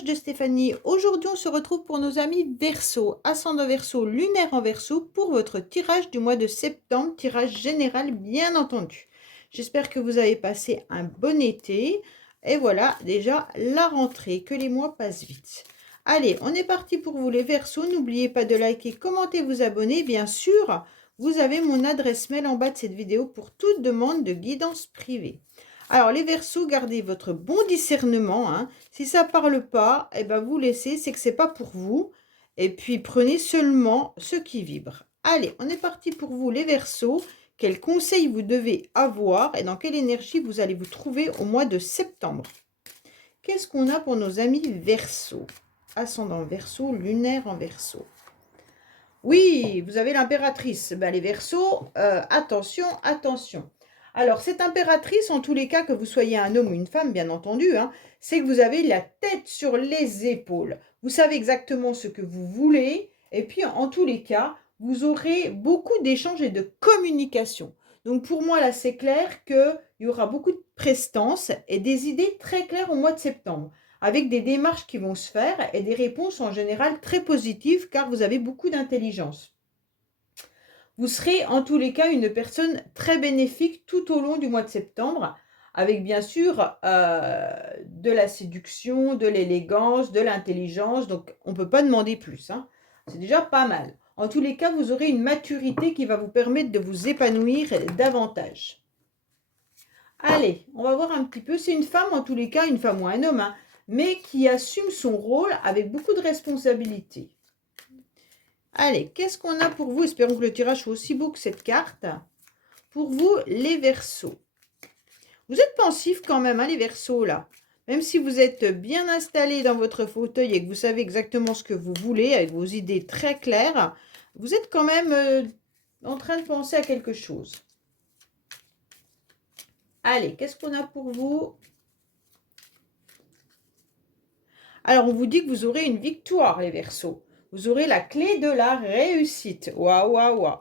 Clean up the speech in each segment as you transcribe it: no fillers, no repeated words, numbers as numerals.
tirage de Stéphanie. Aujourd'hui, on se retrouve pour nos amis Verseau, ascendant Verseau, lunaire en Verseau, pour votre tirage du mois de septembre, tirage général bien entendu. J'espère que vous avez passé un bon été. Et voilà, déjà la rentrée, que les mois passent vite. Allez, on est parti pour vous les Verseaux. N'oubliez pas de liker, commenter, vous abonner. Bien sûr, vous avez mon adresse mail en bas de cette vidéo pour toute demande de guidance privée. Alors, les Verseaux, gardez votre bon discernement, hein. Si ça ne parle pas, eh ben, vous laissez, c'est que ce n'est pas pour vous. Et puis, prenez seulement ce qui vibre. Allez, on est parti pour vous, les Verseaux. Quels conseils vous devez avoir et dans quelle énergie vous allez vous trouver au mois de septembre? Qu'est-ce qu'on a pour nos amis Verseaux? Ascendant Verseau, lunaire en Verseau. Oui, vous avez l'impératrice. Ben, les Verseaux, attention, attention. Alors, cette impératrice, en tous les cas, que vous soyez un homme ou une femme, bien entendu, hein, c'est que vous avez la tête sur les épaules. Vous savez exactement ce que vous voulez. Et puis, en tous les cas, vous aurez beaucoup d'échanges et de communication. Donc, pour moi, là, c'est clair qu'il y aura beaucoup de prestance et des idées très claires au mois de septembre, avec des démarches qui vont se faire et des réponses en général très positives, car vous avez beaucoup d'intelligence. Vous serez en tous les cas une personne très bénéfique tout au long du mois de septembre, avec bien sûr de la séduction, de l'élégance, de l'intelligence. Donc, on ne peut pas demander plus, hein. C'est déjà pas mal. En tous les cas, vous aurez une maturité qui va vous permettre de vous épanouir davantage. Allez, on va voir un petit peu. C'est une femme, en tous les cas, une femme ou un homme, hein, mais qui assume son rôle avec beaucoup de responsabilité. Allez, qu'est-ce qu'on a pour vous? Espérons que le tirage soit aussi beau que cette carte. Pour vous, les Verseaux. Vous êtes pensifs quand même, hein, les Verseaux, là. Même si vous êtes bien installés dans votre fauteuil et que vous savez exactement ce que vous voulez, avec vos idées très claires, vous êtes quand même en train de penser à quelque chose. Allez, qu'est-ce qu'on a pour vous? Alors, on vous dit que vous aurez une victoire, les Verseaux. Vous aurez la clé de la réussite. Waouh, waouh, waouh.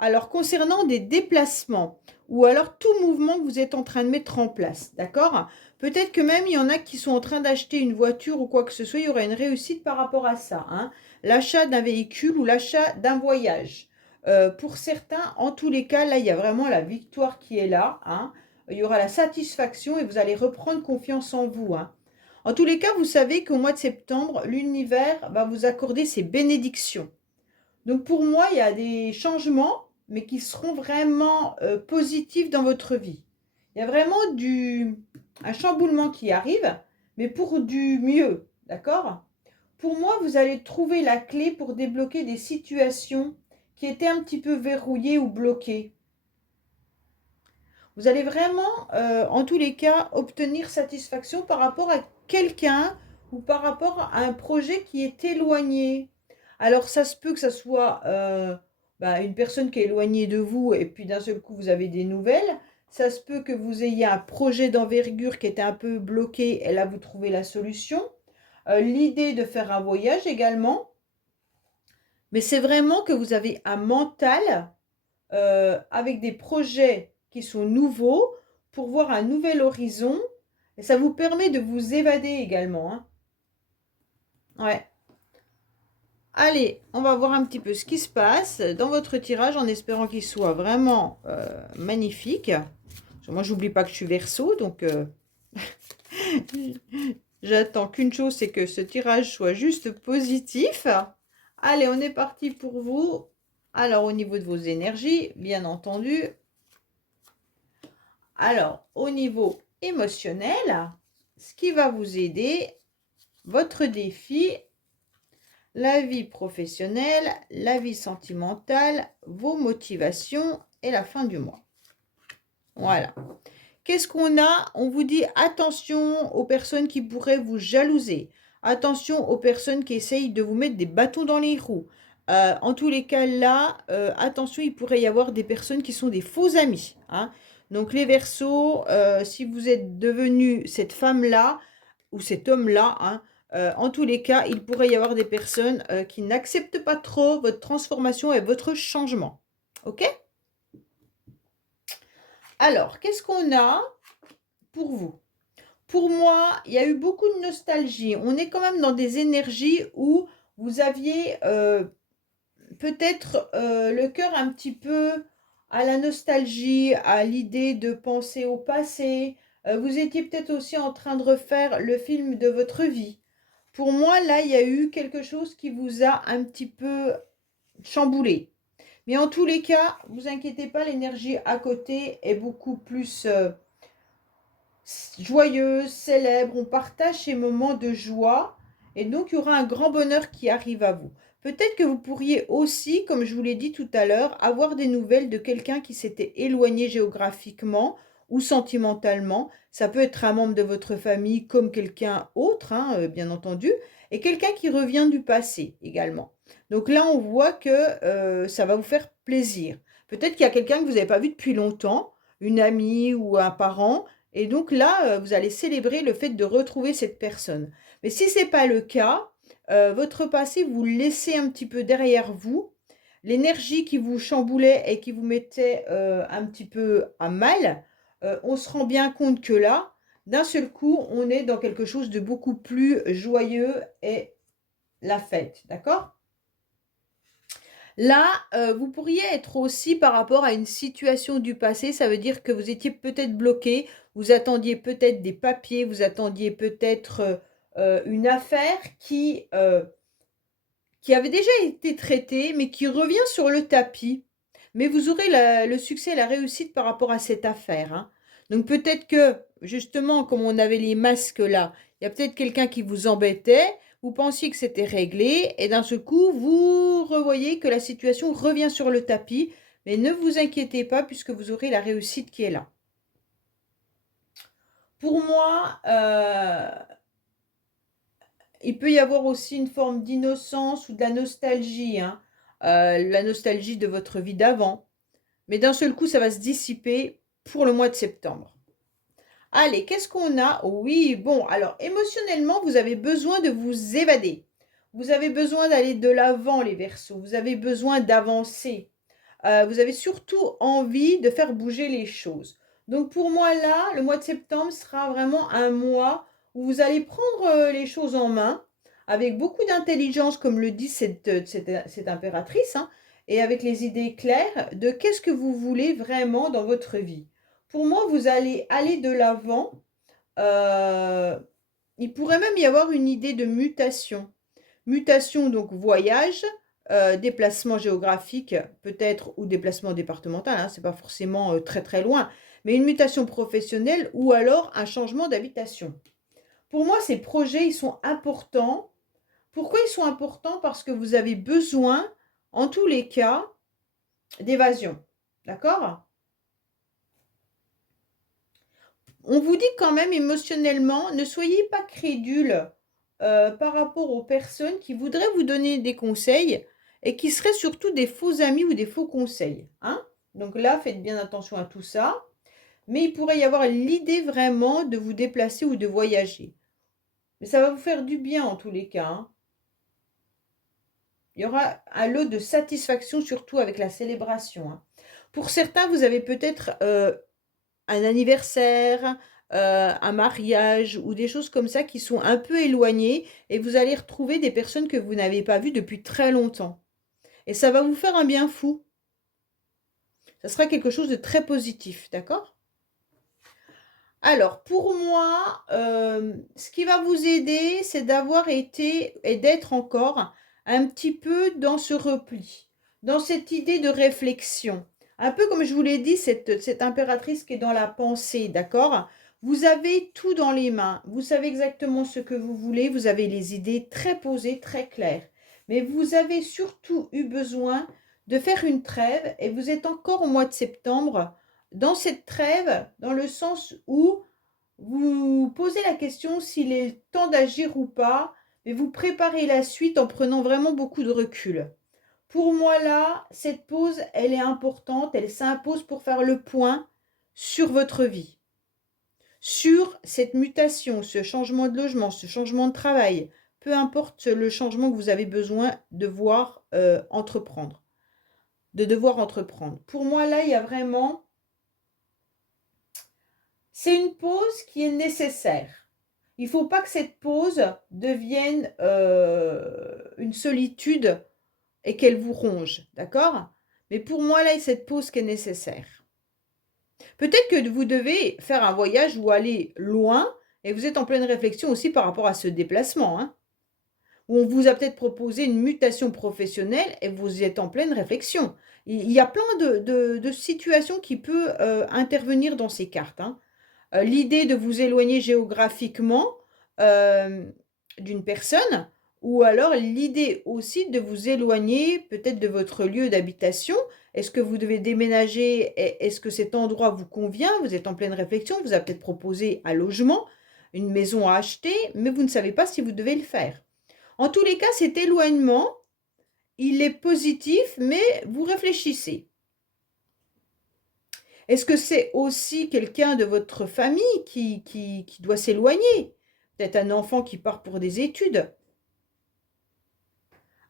Alors, concernant des déplacements ou alors tout mouvement que vous êtes en train de mettre en place, d'accord? Peut-être que même il y en a qui sont en train d'acheter une voiture ou quoi que ce soit, il y aura une réussite par rapport à ça, hein. L'achat d'un véhicule ou l'achat d'un voyage. Pour certains, en tous les cas, là, il y a vraiment la victoire qui est là, hein. Il y aura la satisfaction et vous allez reprendre confiance en vous, hein. En tous les cas, vous savez qu'au mois de septembre, l'univers va vous accorder ses bénédictions. Donc pour moi, il y a des changements, mais qui seront vraiment positifs dans votre vie. Il y a vraiment un chamboulement qui arrive, mais pour du mieux, d'accord? Pour moi, vous allez trouver la clé pour débloquer des situations qui étaient un petit peu verrouillées ou bloquées. Vous allez vraiment, en tous les cas, obtenir satisfaction par rapport à quelqu'un ou par rapport à un projet qui est éloigné. Alors ça se peut que ça soit, une personne qui est éloignée de vous et puis d'un seul coup vous avez des nouvelles. Ça se peut que vous ayez un projet d'envergure qui était un peu bloqué et là vous trouvez la solution. L'idée de faire un voyage également. Mais c'est vraiment que vous avez un mental, avec des projets qui sont nouveaux pour voir un nouvel horizon et ça vous permet de vous évader également, hein. Ouais. Allez, on va voir un petit peu ce qui se passe dans votre tirage en espérant qu'il soit vraiment magnifique. Parce que moi, j'oublie pas que je suis Verseau, donc j'attends qu'une chose, c'est que ce tirage soit juste positif. Allez, on est parti pour vous. Alors, au niveau de vos énergies, bien entendu. Alors, au niveau émotionnel, ce qui va vous aider, votre défi, la vie professionnelle, la vie sentimentale, vos motivations et la fin du mois. Voilà. Qu'est-ce qu'on a? On vous dit attention aux personnes qui pourraient vous jalouser. Attention aux personnes qui essayent de vous mettre des bâtons dans les roues. En tous les cas, là, attention, il pourrait y avoir des personnes qui sont des faux amis, hein. Donc, les Verseaux, si vous êtes devenu cette femme-là ou cet homme-là, hein, en tous les cas, il pourrait y avoir des personnes qui n'acceptent pas trop votre transformation et votre changement. OK? Alors, qu'est-ce qu'on a pour vous? Pour moi, il y a eu beaucoup de nostalgie. On est quand même dans des énergies où vous aviez peut-être le cœur un petit peu à la nostalgie, à l'idée de penser au passé. Vous étiez peut-être aussi en train de refaire le film de votre vie. Pour moi, là, il y a eu quelque chose qui vous a un petit peu chamboulé. Mais en tous les cas, vous inquiétez pas, l'énergie à côté est beaucoup plus joyeuse, célèbre. On partage ces moments de joie et donc il y aura un grand bonheur qui arrive à vous. Peut-être que vous pourriez aussi, comme je vous l'ai dit tout à l'heure, avoir des nouvelles de quelqu'un qui s'était éloigné géographiquement ou sentimentalement. Ça peut être un membre de votre famille comme quelqu'un autre, hein, bien entendu, et quelqu'un qui revient du passé également. Donc là, on voit que ça va vous faire plaisir. Peut-être qu'il y a quelqu'un que vous n'avez pas vu depuis longtemps, une amie ou un parent, et donc là, vous allez célébrer le fait de retrouver cette personne. Mais si ce n'est pas le cas, votre passé, vous le laissez un petit peu derrière vous. L'énergie qui vous chamboulait et qui vous mettait un petit peu à mal, on se rend bien compte que là, d'un seul coup, on est dans quelque chose de beaucoup plus joyeux et la fête, d'accord? Là, vous pourriez être aussi par rapport à une situation du passé, ça veut dire que vous étiez peut-être bloqué, vous attendiez peut-être des papiers, vous attendiez peut-être, une affaire qui avait déjà été traitée, mais qui revient sur le tapis. Mais vous aurez le succès et la réussite par rapport à cette affaire, hein. Donc peut-être que, justement, comme on avait les masques là, il y a peut-être quelqu'un qui vous embêtait, vous pensiez que c'était réglé, et d'un seul coup, vous revoyez que la situation revient sur le tapis, mais ne vous inquiétez pas puisque vous aurez la réussite qui est là. Pour moi, il peut y avoir aussi une forme d'innocence ou de la nostalgie, hein. La nostalgie de votre vie d'avant. Mais d'un seul coup, ça va se dissiper pour le mois de septembre. Allez, qu'est-ce qu'on a? Oui, bon, alors émotionnellement, vous avez besoin de vous évader. Vous avez besoin d'aller de l'avant, les Verseaux. Vous avez besoin d'avancer. Vous avez surtout envie de faire bouger les choses. Donc pour moi, là, le mois de septembre sera vraiment un mois où vous allez prendre les choses en main avec beaucoup d'intelligence, comme le dit cette impératrice, hein, et avec les idées claires de qu'est-ce que vous voulez vraiment dans votre vie. Pour moi, vous allez aller de l'avant. Euh, il pourrait même y avoir une idée de mutation. Mutation, donc voyage, déplacement géographique peut-être ou déplacement départemental, hein, c'est pas forcément très très loin, mais une mutation professionnelle ou alors un changement d'habitation. Pour moi, ces projets, ils sont importants. Pourquoi ils sont importants? Parce que vous avez besoin, en tous les cas, d'évasion. D'accord? On vous dit quand même émotionnellement, ne soyez pas crédule par rapport aux personnes qui voudraient vous donner des conseils et qui seraient surtout des faux amis ou des faux conseils, hein. Donc là, faites bien attention à tout ça. Mais il pourrait y avoir l'idée vraiment de vous déplacer ou de voyager. Mais ça va vous faire du bien en tous les cas, hein. Il y aura un lot de satisfaction, surtout avec la célébration, hein. Pour certains, vous avez peut-être un anniversaire, un mariage ou des choses comme ça qui sont un peu éloignées et vous allez retrouver des personnes que vous n'avez pas vues depuis très longtemps. Et ça va vous faire un bien fou. Ça sera quelque chose de très positif, d'accord? Alors, pour moi, ce qui va vous aider, c'est d'avoir été et d'être encore un petit peu dans ce repli, dans cette idée de réflexion. Un peu comme je vous l'ai dit, cette impératrice qui est dans la pensée, d'accord? Vous avez tout dans les mains, vous savez exactement ce que vous voulez, vous avez les idées très posées, très claires. Mais vous avez surtout eu besoin de faire une trêve et vous êtes encore au mois de septembre dans cette trêve, dans le sens où vous posez la question s'il est temps d'agir ou pas, mais vous préparez la suite en prenant vraiment beaucoup de recul. Pour moi, là, cette pause, elle est importante, elle s'impose pour faire le point sur votre vie, sur cette mutation, ce changement de logement, ce changement de travail, peu importe le changement que vous avez besoin de voir entreprendre, de devoir entreprendre. Pour moi, là, il y a vraiment... C'est une pause qui est nécessaire. Il ne faut pas que cette pause devienne une solitude et qu'elle vous ronge, d'accord? Mais pour moi, là, cette pause qui est nécessaire. Peut-être que vous devez faire un voyage ou aller loin et vous êtes en pleine réflexion aussi par rapport à ce déplacement, hein, où on vous a peut-être proposé une mutation professionnelle et vous êtes en pleine réflexion. Il y a plein de situations qui peuvent intervenir dans ces cartes, hein. L'idée de vous éloigner géographiquement d'une personne, ou alors l'idée aussi de vous éloigner peut-être de votre lieu d'habitation. Est-ce que vous devez déménager? Est-ce que cet endroit vous convient? Vous êtes en pleine réflexion, vous a peut-être proposé un logement, une maison à acheter, mais vous ne savez pas si vous devez le faire. En tous les cas, cet éloignement, il est positif, mais vous réfléchissez. Est-ce que c'est aussi quelqu'un de votre famille qui doit s'éloigner? Peut-être un enfant qui part pour des études.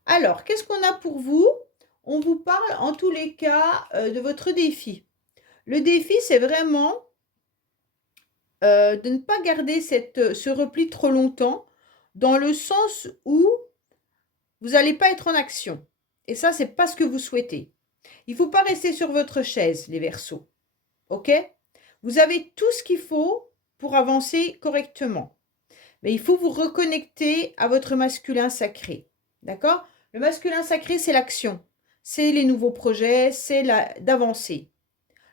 Alors, qu'est-ce qu'on a pour vous? On vous parle en tous les cas de votre défi. Le défi, c'est vraiment de ne pas garder ce repli trop longtemps, dans le sens où vous n'allez pas être en action. Et ça, c'est pas ce que vous souhaitez. Il ne faut pas rester sur votre chaise, les Verseaux. OK? Vous avez tout ce qu'il faut pour avancer correctement. Mais il faut vous reconnecter à votre masculin sacré. D'accord? Le masculin sacré, c'est l'action. C'est les nouveaux projets, c'est d'avancer.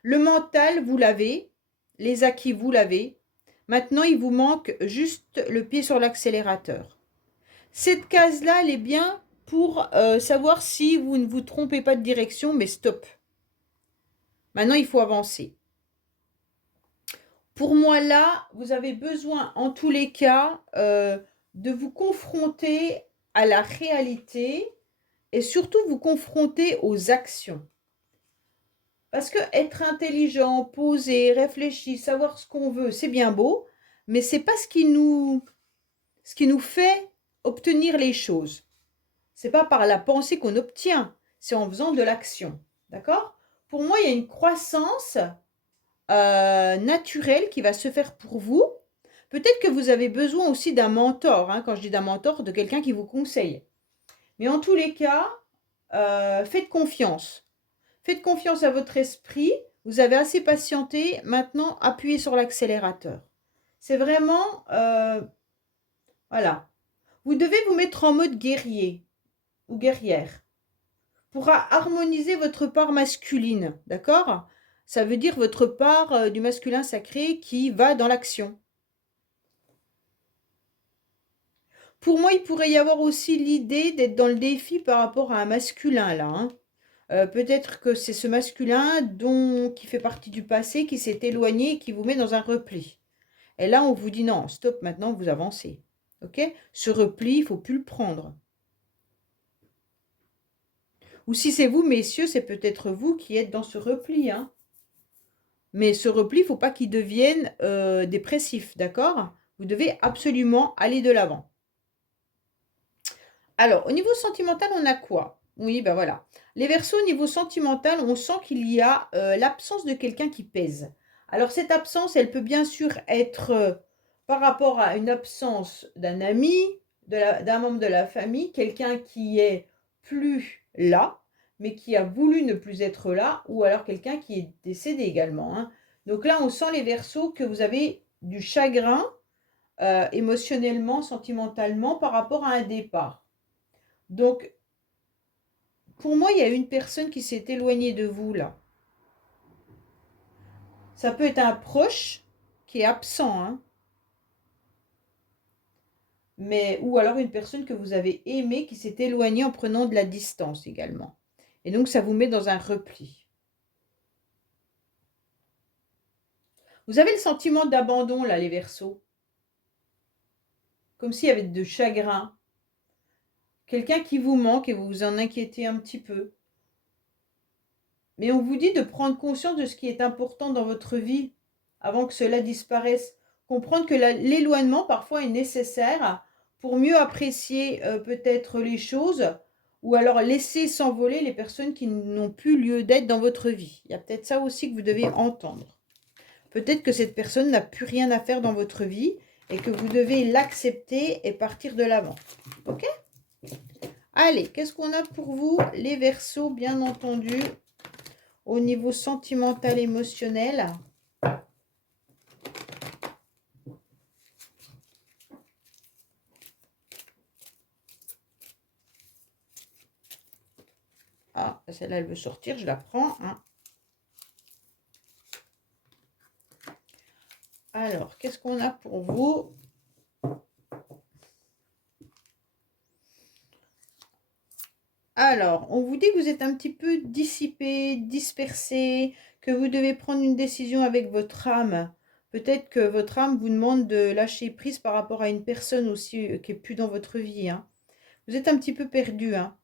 Le mental, vous l'avez. Les acquis, vous l'avez. Maintenant, il vous manque juste le pied sur l'accélérateur. Cette case-là, elle est bien pour savoir si vous ne vous trompez pas de direction, mais stop. Maintenant, il faut avancer. Pour moi, là, vous avez besoin, en tous les cas, de vous confronter à la réalité et surtout vous confronter aux actions. Parce que être intelligent, posé, réfléchi, savoir ce qu'on veut, c'est bien beau, mais c'est pas ce qui nous fait obtenir les choses. C'est pas par la pensée qu'on obtient, c'est en faisant de l'action. D'accord? Pour moi, il y a une croissance naturelle qui va se faire pour vous. Peut-être que vous avez besoin aussi d'un mentor, hein, quand je dis d'un mentor, de quelqu'un qui vous conseille. Mais en tous les cas, faites confiance. Faites confiance à votre esprit. Vous avez assez patienté. Maintenant, appuyez sur l'accélérateur. C'est vraiment, voilà. Vous devez vous mettre en mode guerrier ou guerrière pour harmoniser votre part masculine, d'accord? Ça veut dire votre part du masculin sacré qui va dans l'action. Pour moi, il pourrait y avoir aussi l'idée d'être dans le défi par rapport à un masculin, là, hein. Peut-être que c'est ce masculin qui fait partie du passé, qui s'est éloigné et qui vous met dans un repli. Et là, on vous dit non, stop, maintenant vous avancez. OK? Ce repli, il ne faut plus le prendre. Ou si c'est vous, messieurs, c'est peut-être vous qui êtes dans ce repli, hein. Mais ce repli, il ne faut pas qu'il devienne dépressif, d'accord? Vous devez absolument aller de l'avant. Alors, au niveau sentimental, on a quoi? Oui, ben voilà. Les Verseaux, au niveau sentimental, on sent qu'il y a l'absence de quelqu'un qui pèse. Alors, cette absence, elle peut bien sûr être par rapport à une absence d'un ami, d'un membre de la famille, quelqu'un qui est plus là, mais qui a voulu ne plus être là, ou alors quelqu'un qui est décédé également, hein. Donc là, on sent les Verseaux que vous avez du chagrin émotionnellement, sentimentalement par rapport à un départ. Donc, pour moi, il y a une personne qui s'est éloignée de vous là. Ça peut être un proche qui est absent, hein, ou alors une personne que vous avez aimée qui s'est éloignée en prenant de la distance également. Et donc, ça vous met dans un repli. Vous avez le sentiment d'abandon là, les Verseaux. Comme s'il y avait de chagrin. Quelqu'un qui vous manque et vous vous en inquiétez un petit peu. Mais on vous dit de prendre conscience de ce qui est important dans votre vie avant que cela disparaisse. Comprendre que l'éloignement parfois est nécessaire pour mieux apprécier peut-être les choses ou alors laisser s'envoler les personnes qui n'ont plus lieu d'être dans votre vie. Il y a peut-être ça aussi que vous devez entendre. Peut-être que cette personne n'a plus rien à faire dans votre vie et que vous devez l'accepter et partir de l'avant. Ok? Allez, qu'est-ce qu'on a pour vous, les Verseaux, bien entendu, au niveau sentimental, émotionnel? Ah, celle-là, elle veut sortir, je la prends. Hein. Alors, qu'est-ce qu'on a pour vous? Alors, on vous dit que vous êtes un petit peu dissipé, dispersé, que vous devez prendre une décision avec votre âme. Peut-être que votre âme vous demande de lâcher prise par rapport à une personne aussi qui est plus dans votre vie. Hein. Vous êtes un petit peu perdu. Hein.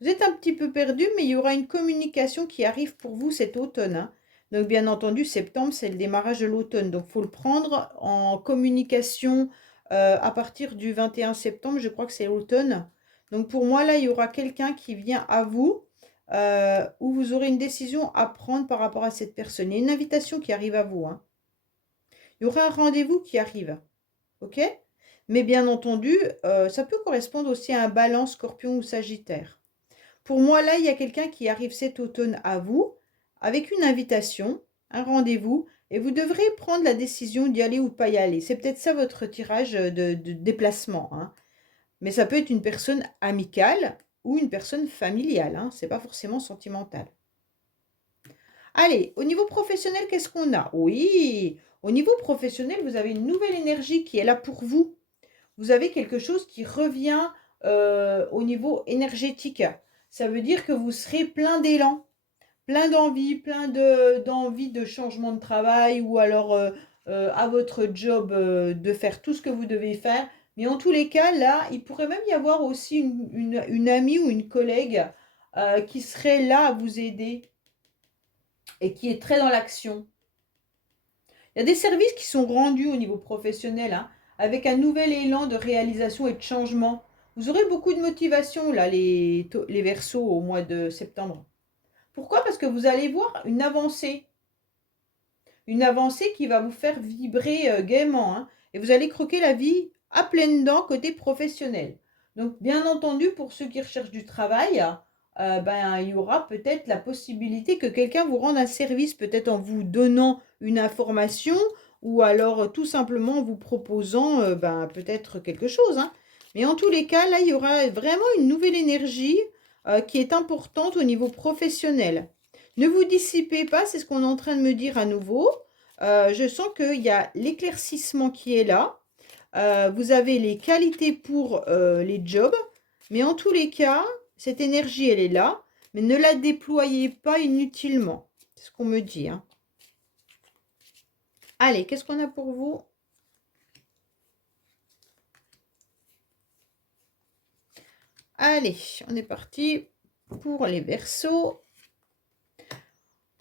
Vous êtes un petit peu perdu, mais il y aura une communication qui arrive pour vous cet automne. Hein. Donc, bien entendu, septembre, c'est le démarrage de l'automne. Donc, il faut le prendre en communication à partir du 21 septembre. Je crois que c'est l'automne. Donc, pour moi, là, il y aura quelqu'un qui vient à vous où vous aurez une décision à prendre par rapport à cette personne. Il y a une invitation qui arrive à vous. Hein. Il y aura un rendez-vous qui arrive. OK? Mais bien entendu, ça peut correspondre aussi à un balance scorpion ou sagittaire. Pour moi, là, il y a quelqu'un qui arrive cet automne à vous avec une invitation, un rendez-vous, et vous devrez prendre la décision d'y aller ou de pas y aller. C'est peut-être ça votre tirage de déplacement. Hein. Mais ça peut être une personne amicale ou une personne familiale. Hein. Ce n'est pas forcément sentimental. Allez, au niveau professionnel, qu'est-ce qu'on a? Oui, au niveau professionnel, vous avez une nouvelle énergie qui est là pour vous. Vous avez quelque chose qui revient au niveau énergétique. Ça veut dire que vous serez plein d'élan, plein d'envie, d'envie de changement de travail ou alors à votre job de faire tout ce que vous devez faire. Mais en tous les cas, là, il pourrait même y avoir aussi une amie ou une collègue qui serait là à vous aider et qui est très dans l'action. Il y a des services qui sont rendus au niveau professionnel, hein, avec un nouvel élan de réalisation et de changement. Vous aurez beaucoup de motivation, là, les Verseaux, au mois de septembre. Pourquoi? Parce que vous allez voir une avancée. Une avancée qui va vous faire vibrer gaiement. Hein, et vous allez croquer la vie à pleines dents côté professionnel. Donc, bien entendu, pour ceux qui recherchent du travail, il y aura peut-être la possibilité que quelqu'un vous rende un service, peut-être en vous donnant une information ou alors tout simplement en vous proposant peut-être quelque chose. Hein. Mais en tous les cas, là, il y aura vraiment une nouvelle énergie qui est importante au niveau professionnel. Ne vous dissipez pas, c'est ce qu'on est en train de me dire à nouveau. Je sens qu'il y a l'éclaircissement qui est là. Vous avez les qualités pour les jobs. Mais en tous les cas, cette énergie, elle est là. Mais ne la déployez pas inutilement. C'est ce qu'on me dit. Hein. Allez, qu'est-ce qu'on a pour vous? Allez, on est parti pour les Verseaux.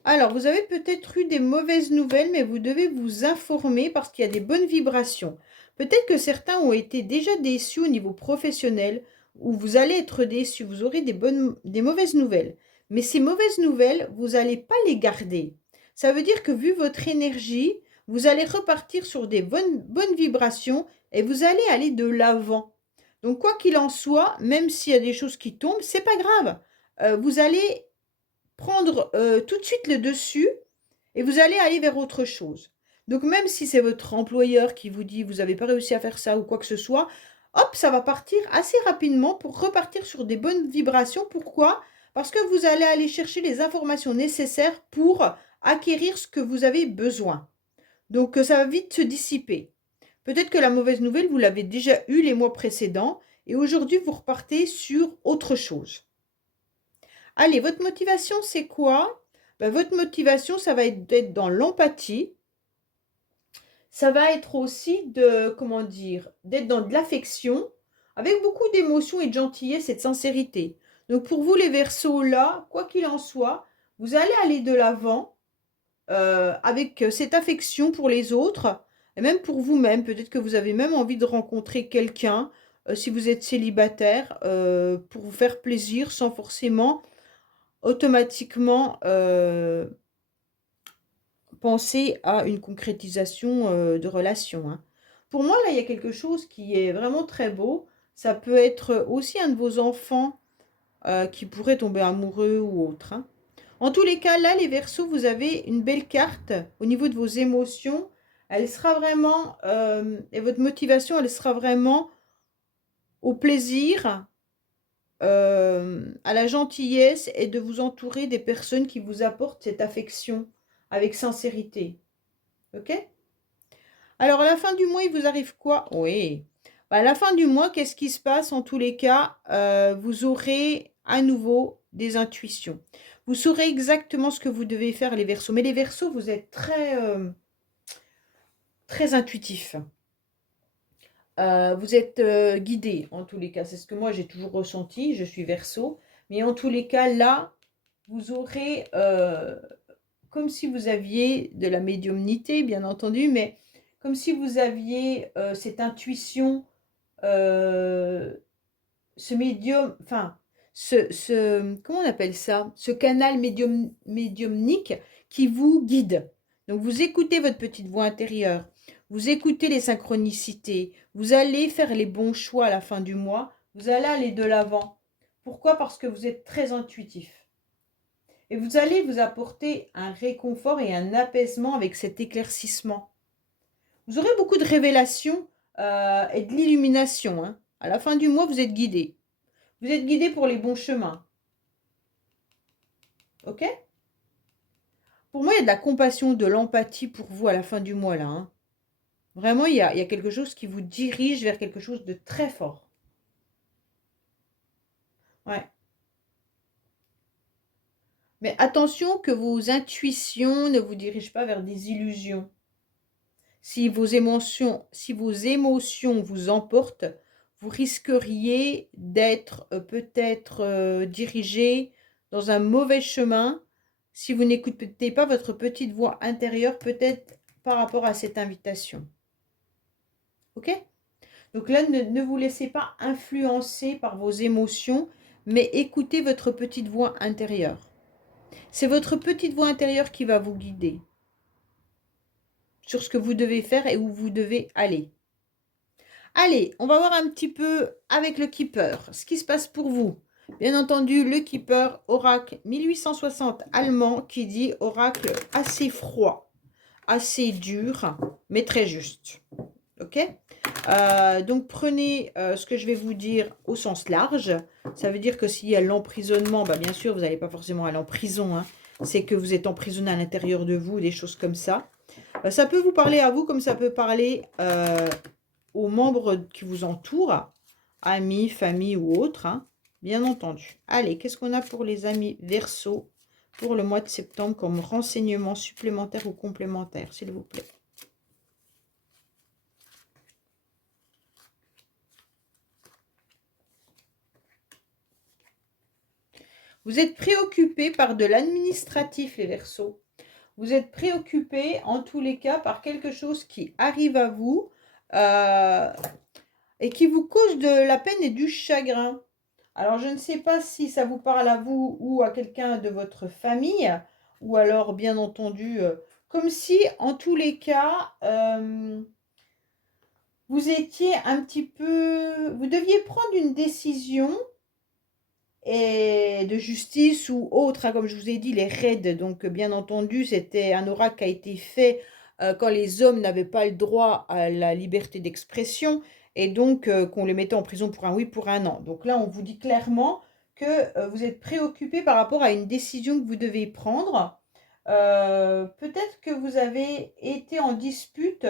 Alors, vous avez peut-être eu des mauvaises nouvelles, mais vous devez vous informer parce qu'il y a des bonnes vibrations. Peut-être que certains ont été déjà déçus au niveau professionnel, ou vous allez être déçus, vous aurez des mauvaises nouvelles. Mais ces mauvaises nouvelles, vous n'allez pas les garder. Ça veut dire que vu votre énergie, vous allez repartir sur des bonnes vibrations et vous allez aller de l'avant. Donc, quoi qu'il en soit, même s'il y a des choses qui tombent, c'est pas grave. Vous allez prendre tout de suite le dessus et vous allez aller vers autre chose. Donc même si c'est votre employeur qui vous dit vous n'avez pas réussi à faire ça ou quoi que ce soit, hop, ça va partir assez rapidement pour repartir sur des bonnes vibrations. Pourquoi? Parce que vous allez aller chercher les informations nécessaires pour acquérir ce que vous avez besoin. Donc ça va vite se dissiper. Peut-être que la mauvaise nouvelle, vous l'avez déjà eue les mois précédents et aujourd'hui vous repartez sur autre chose. Allez, votre motivation, c'est quoi? Votre motivation, ça va être d'être dans l'empathie. Ça va être aussi de, comment dire, d'être dans de l'affection, avec beaucoup d'émotion et de gentillesse et de sincérité. Donc pour vous, les Verseaux, là, quoi qu'il en soit, vous allez aller de l'avant avec cette affection pour les autres, et même pour vous-même. Peut-être que vous avez même envie de rencontrer quelqu'un, si vous êtes célibataire, pour vous faire plaisir sans forcément automatiquement penser à une concrétisation de relation. Hein. Pour moi, là, il y a quelque chose qui est vraiment très beau. Ça peut être aussi un de vos enfants qui pourrait tomber amoureux ou autre, hein. En tous les cas, là, les Verseaux, vous avez une belle carte au niveau de vos émotions. Elle sera vraiment, et votre motivation, elle sera vraiment au plaisir, à la gentillesse et de vous entourer des personnes qui vous apportent cette affection avec sincérité. Ok? Alors, à la fin du mois, il vous arrive quoi? Oui. Bah, à la fin du mois, qu'est-ce qui se passe en tous les cas? Vous aurez à nouveau des intuitions. Vous saurez exactement ce que vous devez faire, les Verseaux. Mais les Verseaux, vous êtes très intuitifs. Vous êtes guidés, en tous les cas. C'est ce que moi, j'ai toujours ressenti. Je suis Verseau. Mais en tous les cas, là, vous aurez comme si vous aviez de la médiumnité, bien entendu, mais comme si vous aviez cette intuition, ce médium, enfin, comment on appelle ça? Ce canal médiumnique qui vous guide. Donc, vous écoutez votre petite voix intérieure, vous écoutez les synchronicités, vous allez faire les bons choix à la fin du mois, vous allez aller de l'avant. Pourquoi? Parce que vous êtes très intuitif. Et vous allez vous apporter un réconfort et un apaisement avec cet éclaircissement. Vous aurez beaucoup de révélations et de l'illumination, hein. À la fin du mois, vous êtes guidé. Vous êtes guidé pour les bons chemins. Ok? Pour moi, il y a de la compassion, de l'empathie pour vous à la fin du mois, là, hein. Vraiment, il y a quelque chose qui vous dirige vers quelque chose de très fort. Ouais. Mais attention que vos intuitions ne vous dirigent pas vers des illusions. Si vos émotions vous emportent, vous risqueriez d'être peut-être dirigé dans un mauvais chemin si vous n'écoutez pas votre petite voix intérieure, peut-être par rapport à cette invitation. Ok? Donc là, ne vous laissez pas influencer par vos émotions, mais écoutez votre petite voix intérieure. C'est votre petite voix intérieure qui va vous guider sur ce que vous devez faire et où vous devez aller. Allez, on va voir un petit peu avec le Keeper, ce qui se passe pour vous. Bien entendu, le Keeper, oracle 1860 allemand, qui dit oracle assez froid, assez dur, mais très juste. Ok? Donc prenez ce que je vais vous dire au sens large. Ça veut dire que s'il y a l'emprisonnement, bah, bien sûr, vous n'allez pas forcément aller en prison, hein. C'est que vous êtes emprisonné à l'intérieur de vous, des choses comme ça. Ça peut vous parler à vous comme ça peut parler aux membres qui vous entourent, amis, famille ou autres, hein, bien entendu. Allez, qu'est-ce qu'on a pour les amis Verseau pour le mois de septembre comme renseignement supplémentaire ou complémentaire, s'il vous plaît? Vous êtes préoccupés par de l'administratif, les Verseaux. Vous êtes préoccupés, en tous les cas, par quelque chose qui arrive à vous et qui vous cause de la peine et du chagrin. Alors, je ne sais pas si ça vous parle à vous ou à quelqu'un de votre famille, ou alors, bien entendu, comme si, en tous les cas, vous étiez un petit peu... Vous deviez prendre une décision et de justice ou autre, hein, comme je vous ai dit, les raids, donc bien entendu, c'était un oracle qui a été fait quand les hommes n'avaient pas le droit à la liberté d'expression, et donc qu'on les mettait en prison pour un oui, pour un non. Donc là, on vous dit clairement que vous êtes préoccupé par rapport à une décision que vous devez prendre. Peut-être que vous avez été en dispute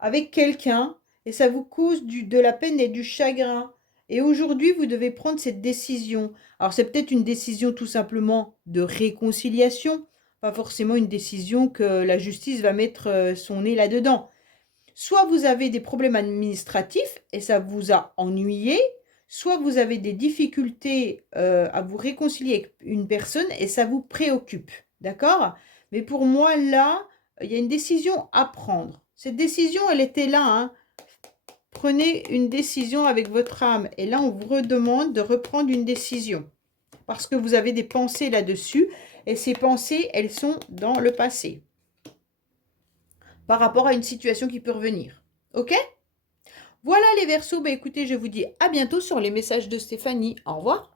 avec quelqu'un et ça vous cause de la peine et du chagrin. Et aujourd'hui, vous devez prendre cette décision. Alors, c'est peut-être une décision tout simplement de réconciliation, pas forcément une décision que la justice va mettre son nez là-dedans. Soit vous avez des problèmes administratifs et ça vous a ennuyé, soit vous avez des difficultés à vous réconcilier avec une personne et ça vous préoccupe. D'accord? Mais pour moi, là, il y a une décision à prendre. Cette décision, elle était là, hein. Prenez une décision avec votre âme. Et là, on vous redemande de reprendre une décision. Parce que vous avez des pensées là-dessus. Et ces pensées, elles sont dans le passé. Par rapport à une situation qui peut revenir. Ok? Voilà les Verseaux, bah écoutez, je vous dis à bientôt sur les messages de Stéphanie. Au revoir.